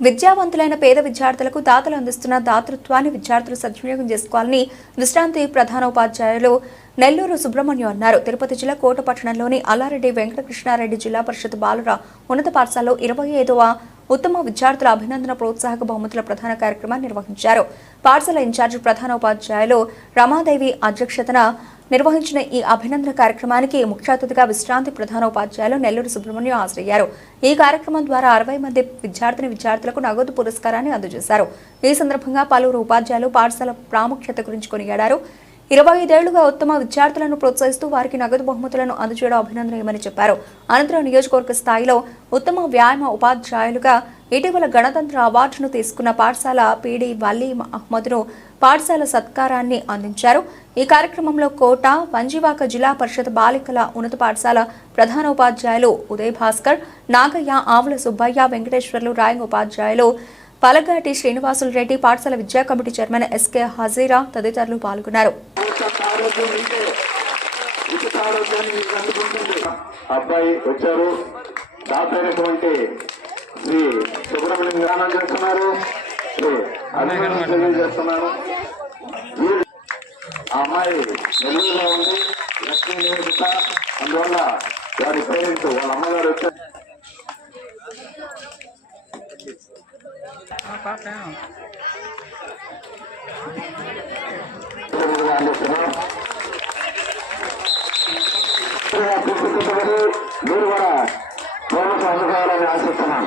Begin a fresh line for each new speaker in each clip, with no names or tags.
విద్యావంతులైన పేద విద్యార్థులకు దాతలు అందిస్తున్న దాతృత్వాన్ని విద్యార్థులు సద్వినియోగం చేసుకోవాలని విశ్రాంతి ప్రధానోపాధ్యాయులు నెల్లూరు సుబ్రహ్మణ్యం అన్నారు. తిరుపతి జిల్లా కోట పట్టణంలోని అల్లారెడ్డి వెంకటకృష్ణారెడ్డి జిల్లా పరిషత్ బాలుర ఉన్నత పాఠశాలలో ఇరవై ఐదవ ఉత్తమ విద్యార్థుల అభినందన ప్రోత్సాహక బహుమతుల ప్రధాన కార్యక్రమాన్ని నిర్వహించారు. పాఠశాల ఇన్ఛార్జి ప్రధానోపాధ్యాయులు రమాదేవి అధ్యక్షతన నిర్వహించిన ఈ అభినందన కార్యక్రమానికి ముఖ్య అతిథిగా విశ్రాంతి ప్రధానోపాధ్యాయులు నెల్లూరు సుబ్రహ్మణ్యం హాజరయ్యారు. ఈ కార్యక్రమం ద్వారా అరవై మంది విద్యార్థిని విద్యార్థులకు నగదు పురస్కారాన్ని అందజేశారు. ఈ సందర్భంగా పలువురు ఉపాధ్యాయులు పాఠశాల ప్రాముఖ్యత గురించి కొనియాడారు. ఇరవై ఐదేళ్ళుగా ఉత్తమ విద్యార్థులను ప్రోత్సహిస్తూ వారికి నగదు బహుమతులను అందజేయడం అభినందనీయమని చెప్పారు. అనంతరం నియోజకవర్గ స్థాయిలో ఉత్తమ వ్యాయామ ఉపాధ్యాయులుగా ఇటీవల గణతంత్ర అవార్డును తీసుకున్న పాఠశాల పీడీ వల్లీ అహ్మద్ను పాఠశాల సత్కారాన్ని అందించారు. ఈ కార్యక్రమంలో కోట వంజీవాక జిల్లా పరిషత్ బాలికల ఉన్నత పాఠశాల ప్రధాన ఉపాధ్యాయులు ఉదయ్ భాస్కర్ నాగయ్య ఆవుల సుబ్బయ్య వెంకటేశ్వర్లు రాయంగ్ ఉపాధ్యాయులు పలగాటి శ్రీనివాసులు రెడ్డి పాఠశాల విద్యా కమిటీ చైర్మన్ ఎస్కే హజీరా తదితరులు పాల్గొన్నారు.
అబ్బాయి వచ్చారు. దాతైనటువంటి శ్రీ సుబ్రహ్మణ్యం గానం చేస్తున్నారు. తెలియజేస్తున్నాను ఆ అమ్మాయి నెల్లూరులో ఉంది. లక్ష్మీ నివేదిత అందువల్ల వారి పేరెంట్స్ వాళ్ళ అమ్మగారు వచ్చారు. మీరు కూడా బహుమతి అందుకోవాలని ఆశిస్తున్నాం.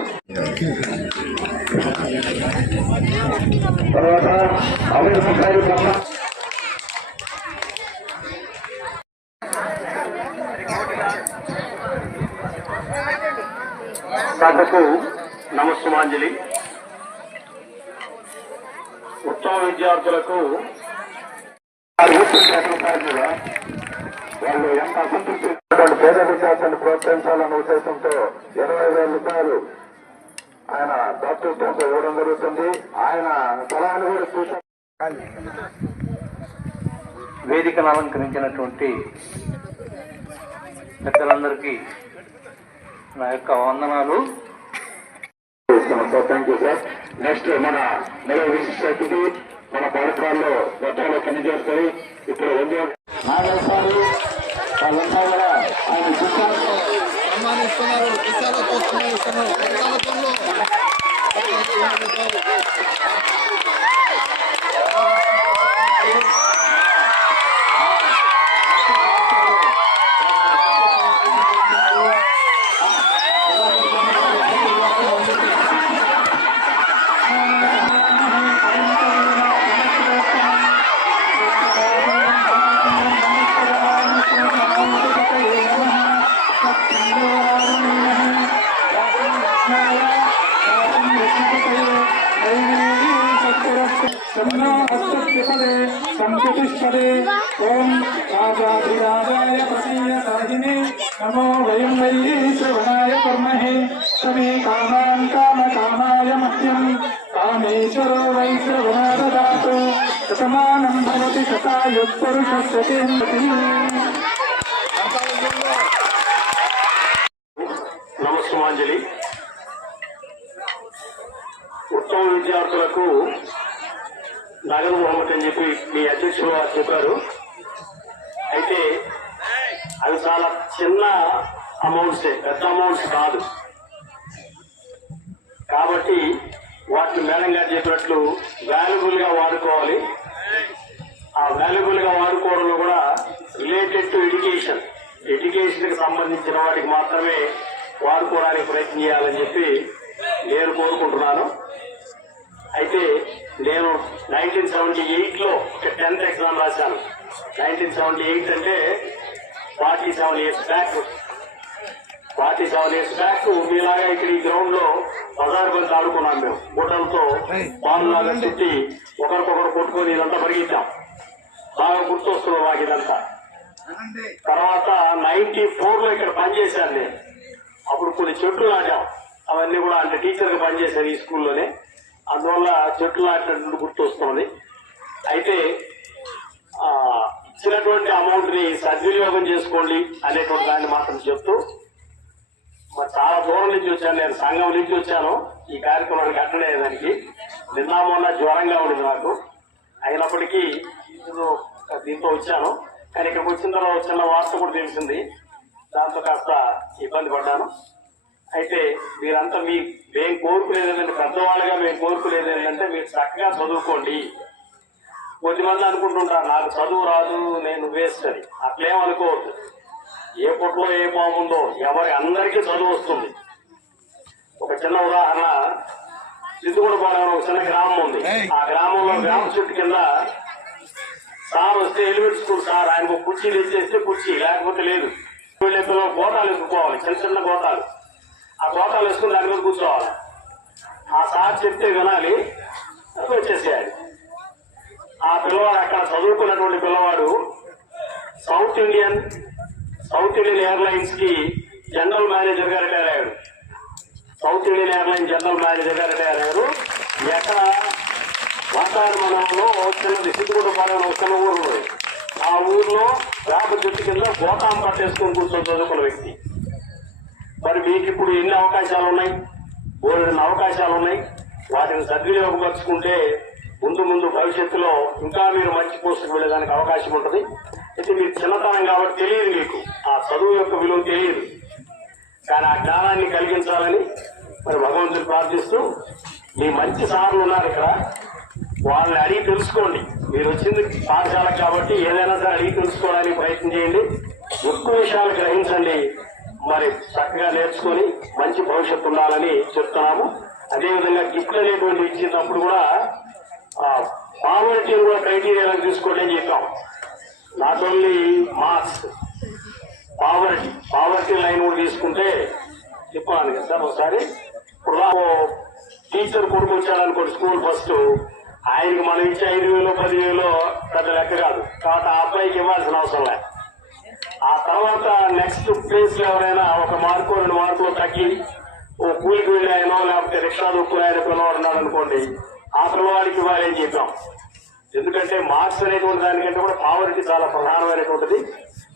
తర్వాత అభివృద్ధి కార్యక్రమం సభకు నమస్సుమాంజలి ఉత్తమ విద్యార్థులకు వాళ్ళు ఎంత అసంతృప్తి పేద విద్యార్థులను ప్రోత్సహించాలన్న ఉద్దేశంతో ఇరవై వేల రూపాయలు ఆయన దాతృత్వంతో ఇవ్వడం జరుగుతుంది. ఆయన సలహాను కూడా చూసాం
వేదికను అలంకరించినటువంటి పెద్దలందరికీ నా యొక్క వందనాలు.
థ్యాంక్ యూ సార్ నెక్స్ట్ మన నెల విశిష్ట అతిథి మన పాఠశాలలో గతంలో పనిచేస్తాయి ఇప్పుడు వందే నాగేశ్వరు వాళ్ళంతా కూడా ఆయన శిక్షణతో
సన్మానిస్తున్నారు విశాలతో సన్మానిస్తున్నారు పథకాలతో
సంప్రతిష్టదే ఓం రాజాధిరాజాయ ప్రసీయతాహినే నమో వయం వై శ్రవణాయ కర్మహే సమే కామాన్ కామ కామాయ మహ్యం కామేశ్వరో వై శ్రవణ దదాతు శతమానం భవతి శతాయుఃపురుషస్య కేంద్రతి
నమస్కారాంజలి ఉత్తమ విద్యార్థులకు నగదు మహమ్మద్ అని చెప్పి మీ అధ్యక్షుడు వారు చెప్పారు. అయితే అది చాలా చిన్న అమౌంట్సే పెద్ద అమౌంట్స్ కాదు. కాబట్టి వాటిని మేడం గారు చెప్పినట్లు వాల్యుబుల్గా వాడుకోవాలి. ఆ వాల్యుబుల్గా వాడుకోవడంలో కూడా రిలేటెడ్ టు ఎడ్యుకేషన్ ఎడ్యుకేషన్కి సంబంధించిన వాటికి మాత్రమే వాడుకోవడానికి ప్రయత్నం చేయాలని చెప్పి నేను కోరుకుంటున్నాను. అయితే నేను నైన్టీన్ సెవెంటీ ఎయిట్లో టెన్త్ ఎగ్జామ్ రాశాను. నైన్టీన్ సెవెంటీ ఎయిట్ అంటే forty seven years back forty seven years back మీలాగా ఇక్కడ ఈ గ్రౌండ్లో బజార్ బంతి ఆడుకున్నాం మేము. గుడ్డలతో బాలులాగా చుట్టి ఒకరికొకరు కొట్టుకొని ఇదంతా పరిగెత్తాం. బాగా గుర్తొస్తున్నాం మాకు ఇదంతా. తర్వాత నైన్టీ ఫోర్లో ఇక్కడ పనిచేశాను నేను. అప్పుడు కొన్ని చెట్లు నాటాం. అవన్నీ కూడా అంటే టీచర్గా పనిచేశారు ఈ స్కూల్లోనే అందువల్ల చెట్లు నాటినటువంటి గుర్తు వస్తుంది అయితే ఇచ్చినటువంటి అమౌంట్ని సద్వినియోగం చేసుకోండి అనేటువంటి దాన్ని మాత్రం చెప్తూ మరి చాలా దూరం నుంచి వచ్చాను నేను సంఘం నుంచి వచ్చాను. ఈ కార్యక్రమానికి అటెండ్ అయ్యేదానికి నిన్న మొన్న జ్వరంగా ఉండేది నాకు. అయినప్పటికీ దీంతో వచ్చాను. కానీ ఇక్కడికి వచ్చిన తర్వాత చిన్న వార్త కూడా తెలిసింది. దాంతో కాస్త ఇబ్బంది పడ్డాను. అయితే మీరంతా మీ మేము కోరుకునేది ఏంటంటే పెద్దవాళ్ళుగా మేము కోరుకునేది ఏంటంటే మీరు చక్కగా చదువుకోండి. కొద్దిమంది అనుకుంటుంటారు నాకు చదువు రాదు నేను వేస్ట్ అని అట్లేం అనుకోవద్దు ఏ పుట్లో ఏ పాముందో ఎవరి అందరికీ చదువు వస్తుంది. ఒక చిన్న ఉదాహరణ సిద్ధుగుడపాలెం ఒక చిన్న గ్రామం ఉంది. ఆ గ్రామంలో గ్రామ చుట్టు కింద సార్ వస్తే ఎలిమెంట్ స్కూల్ సార్ ఆయనకు కుర్చీలు ఇచ్చేస్తే కుర్చీ లేకపోతే లేదు. వీళ్ళ పిల్లలు గోటాలు ఎత్తుకోవాలి చిన్న చిన్న గోటాలు ఆ తోటలు వేసుకుని దాని మీద కూర్చోవాలి. ఆ సార్ చెప్తే వినాలి. వచ్చేసేయాలి. ఆ పిల్లవాడు అక్కడ చదువుకున్నటువంటి పిల్లవాడు సౌత్ ఇండియన్ సౌత్ ఇండియన్ ఎయిర్లైన్స్కి జనరల్ మేనేజర్గా రిటైర్ అయ్యాడు. సౌత్ ఇండియన్ ఎయిర్లైన్ జనరల్ మేనేజర్గా రిటైర్ అయ్యారు. ఎక్కడ? వాతావరణ మండలంలో చిన్నది సిద్ధుగుంట పాలన ఒక చిన్న ఊరు ఆ ఊర్లో వేప చెట్టు కింద గోతాం పట్టేసుకుని కూర్చొని చదువుకున్న వ్యక్తి. మరి మీకు ఇప్పుడు ఎన్ని అవకాశాలు ఉన్నాయి బోలెడన్ని అవకాశాలు ఉన్నాయి వాటిని సద్వినియోగపరుచుకుంటే ముందు ముందు భవిష్యత్తులో ఇంకా మీరు మంచి పోస్టుకు వెళ్ళడానికి అవకాశం ఉంటుంది. అయితే మీరు చిన్నతనం కాబట్టి తెలియదు మీకు. ఆ చదువు యొక్క విలువ తెలియదు. కానీ ఆ జ్ఞానాన్ని కలిగించాలని మరి భగవంతుని ప్రార్థిస్తూ మీ మంచి సార్లు ఉన్నారు ఇక్కడ. వాళ్ళని అడిగి తెలుసుకోండి. మీరు వచ్చింది పాఠశాల కాబట్టి ఏదైనా సరే అడిగి తెలుసుకోవడానికి ప్రయత్నం చేయండి. ఎక్కువ విషయాలు గ్రహించండి. మరి చక్కగా నేర్చుకొని మంచి భవిష్యత్తు ఉండాలని చెప్తున్నాము. అదేవిధంగా గిఫ్ట్ అనేటువంటి ఇచ్చినప్పుడు కూడా పావర్టీని కూడా క్రైటీరియా తీసుకోండి అని చెప్పాం. Not only marks poverty poverty line కూడా తీసుకుంటే చెప్పాను కదా సార్ ఒకసారి. ఇప్పుడు టీచర్ కొడుకు వచ్చాడనుకోండి స్కూల్ ఫస్ట్. ఆయనకి మనం ఇచ్చే ఐదు వేలు పదివేలు పెద్ద లెక్క కాదు. కాబట్టి ఆ అబ్బాయికి ఇవ్వాల్సిన అవసరం లేదు. ఆ తర్వాత నెక్స్ట్ ప్లేస్లో ఎవరైనా ఒక మార్కు రెండు మార్కులు తగ్గి ఓ కూలికి వెళ్ళాయనో లేకపోతే రిక్షా దొక్కుని ఆయన పిల్లవాడు ఉన్నాడు అనుకోండి ఆ పిల్లవాడికి ఇవ్వాలి అని చెప్పాం ఎందుకంటే మార్క్స్ అనేటువంటి దానికంటే కూడా పావర్టీ చాలా ప్రధానమైనటువంటిది.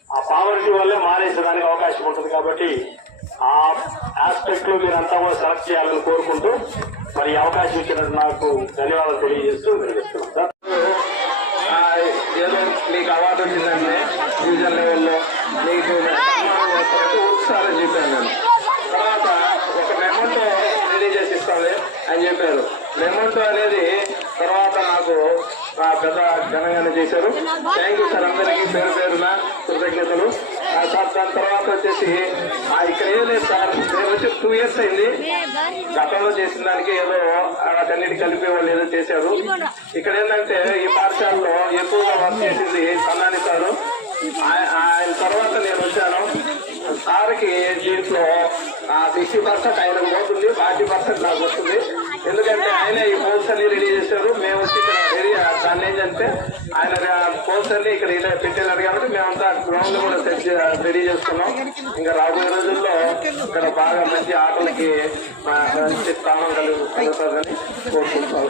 ఆ పావర్టీ వల్లే మానేసేదానికి అవకాశం ఉంటుంది కాబట్టి ఆ ఆస్పెక్ట్లో మీరంతా కూడా సెలెక్ట్ చేయాలని కోరుకుంటూ మరి అవకాశం ఇచ్చినట్టు నాకు ధన్యవాదాలు తెలియజేస్తూ నిర్వహిస్తున్నాను సార్
ఏదో నీకు అవార్డు వచ్చిందంటే డివిజన్ లెవెల్లో నీకు సార్ చెప్పాను నేను. తర్వాత ఒక మెమంటో రెడీ చేసి ఇస్తాను అని చెప్పారు. మెమంటో అనేది తర్వాత నాకు ఆ, పెద్ద ఘనంగానే చేశారు. థ్యాంక్ యూ సార్ అందరికీ పేరు పేరున కృతజ్ఞతలు. దాని తర్వాత వచ్చేసి ఇక్కడ ఏం లేదు సార్. నేను వచ్చి టూ ఇయర్స్ అయింది. గతంలో చేసిన దానికి ఏదో వాటన్నిటి కలిపి వాళ్ళు ఏదో చేశారు. ఇక్కడ ఏంటంటే ఈ పాఠశాలలో ఎక్కువగా వర్క్ చేసింది సన్నాని సారు. ఆయన తర్వాత నేను వచ్చాను. సార్కి దీంట్లో సిక్స్టీ పర్సెంట్ ఆయన పోతుంది ఫార్టీ పర్సెంట్ నాకు వస్తుంది. ఎందుకంటే ఆయన ఈ పోల్స్ అన్ని రెడీ చేశారు. మేము వచ్చి ఇక్కడ రెడీ దాన్ని ఏంటంటే ఆయన అన్ని ఇక్కడ ఇలా పెట్టినారు కాబట్టి మేమంతా గ్రౌండ్ కూడా సెట్ రెడీ చేసుకున్నాం. ఇంకా రాబోయే రోజుల్లో ఇక్కడ బాగా మంచి ఆటలకి మంచి స్థానం కలుగు కలుగుతుందని కోరుకుంటున్నాం.